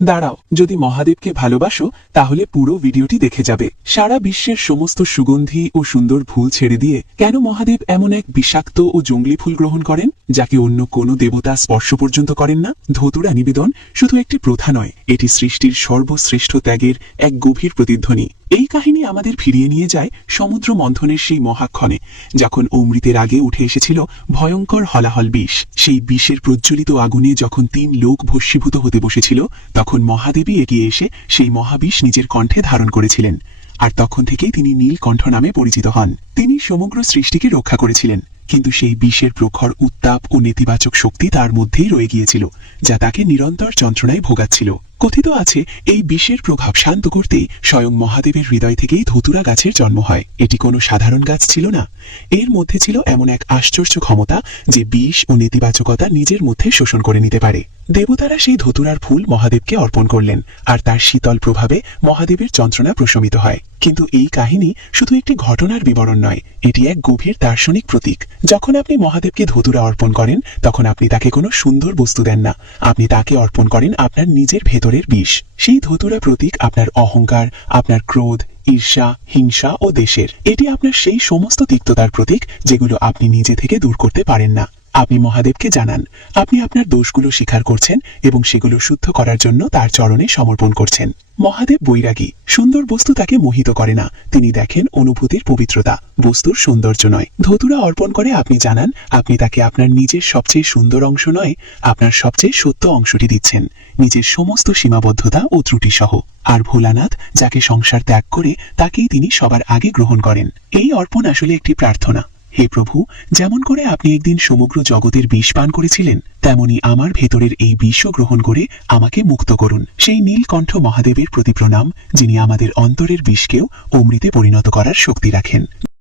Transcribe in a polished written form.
দাঁড়াও, যদি মহাদেবকে ভালোবাসো তাহলে পুরো ভিডিওটি দেখে যাবে। সারা বিশ্বের সমস্ত সুগন্ধি ও সুন্দর ফুল ছেড়ে দিয়ে কেন মহাদেব এমন এক বিষাক্ত ও জঙ্গলি ফুল গ্রহণ করেন যাকে অন্য কোনো দেবতা স্পর্শ পর্যন্ত করেন না? ধতুরা নিবেদন শুধু একটি প্রথা নয়, এটি সৃষ্টির সর্বশ্রেষ্ঠ ত্যাগের এক গভীর প্রতিধ্বনি। এই কাহিনী আমাদের ফিরিয়ে নিয়ে যায় সমুদ্র মন্থনের সেই মহাক্ষণে, যখন অমৃতের আগে উঠে এসেছিল ভয়ঙ্কর হলাহল বিষ। সেই বিষের প্রজ্বলিত আগুনে যখন 3 লোক ভস্মীভূত হতে বসেছিল, তখন মহাদেবী এগিয়ে এসে সেই মহাবিষ নিজের কণ্ঠে ধারণ করেছিলেন। আর তখন থেকেই তিনি নীলকণ্ঠ নামে পরিচিত হন। তিনি সমগ্র সৃষ্টিকে রক্ষা করেছিলেন, কিন্তু সেই বিষের প্রখর উত্তাপ ও নেতিবাচক শক্তি তার মধ্যেই রয়ে গিয়েছিল, যা তাকে নিরন্তর যন্ত্রণায় ভোগাচ্ছিল। কথিত আছে, এই বিষের প্রভাব শান্ত করতেই স্বয়ং মহাদেবের হৃদয় থেকেই ধতুরা গাছের জন্ম হয়। এটি কোনো সাধারণ গাছ ছিল না, এর মধ্যে ছিল এমন এক আশ্চর্য ক্ষমতা যে বিষ ও নেতিবাচকতা নিজের মধ্যে শোষণ করে নিতে পারে। দেবতারা সেই ধতুরার ফুল মহাদেবকে অর্পণ করলেন, আর তার শীতল প্রভাবে মহাদেবের যন্ত্রণা প্রশমিত হয়। কিন্তু এই কাহিনী শুধু একটি ঘটনার বিবরণ নয়, এটি এক গভীর দার্শনিক প্রতীক। যখন আপনি মহাদেবকে ধতুরা অর্পণ করেন, তখন আপনি তাকে কোনো সুন্দর বস্তু দেন না, আপনি তাকে অর্পণ করেন আপনার নিজের ভেতরের বিষ। সেই ধতুরা প্রতীক আপনার অহংকার, আপনার ক্রোধ, ঈর্ষা, হিংসা ও দেশের। এটি আপনার সেই সমস্ত তিক্ততার প্রতীক যেগুলো আপনি নিজে থেকে দূর করতে পারেন না। আপনি মহাদেবকে জানান আপনি আপনার দোষগুলো স্বীকার করছেন এবং সেগুলো শুদ্ধ করার জন্য তার চরণে সমর্পণ করছেন। মহাদেব বৈরাগী, সুন্দর বস্তু তাকে মোহিত করে না, তিনি দেখেন অনুভূতির পবিত্রতা, বস্তুর সৌন্দর্য নয়। ধতুরা অর্পণ করে আপনি জানান আপনি তাকে আপনার নিজের সবচেয়ে সুন্দর অংশ নয়, আপনার সবচেয়ে সত্য অংশটি দিচ্ছেন, নিজের সমস্ত সীমাবদ্ধতা ও ত্রুটি সহ। আর ভোলানাথ, যাকে সংসার ত্যাগ করে, তাকেই তিনি সবার আগে গ্রহণ করেন। এই অর্পণ আসলে একটি প্রার্থনা। হে প্রভু, যেমন করে আপনি একদিন সমগ্র জগতের বিষ পান করেছিলেন, তেমনি আমার ভেতরের এই বিষও গ্রহণ করে আমাকে মুক্ত করুন। সেই নীলকণ্ঠ মহাদেবের প্রতি প্রণাম, যিনি আমাদের অন্তরের বিষকেও অমৃতে পরিণত করার শক্তি রাখেন।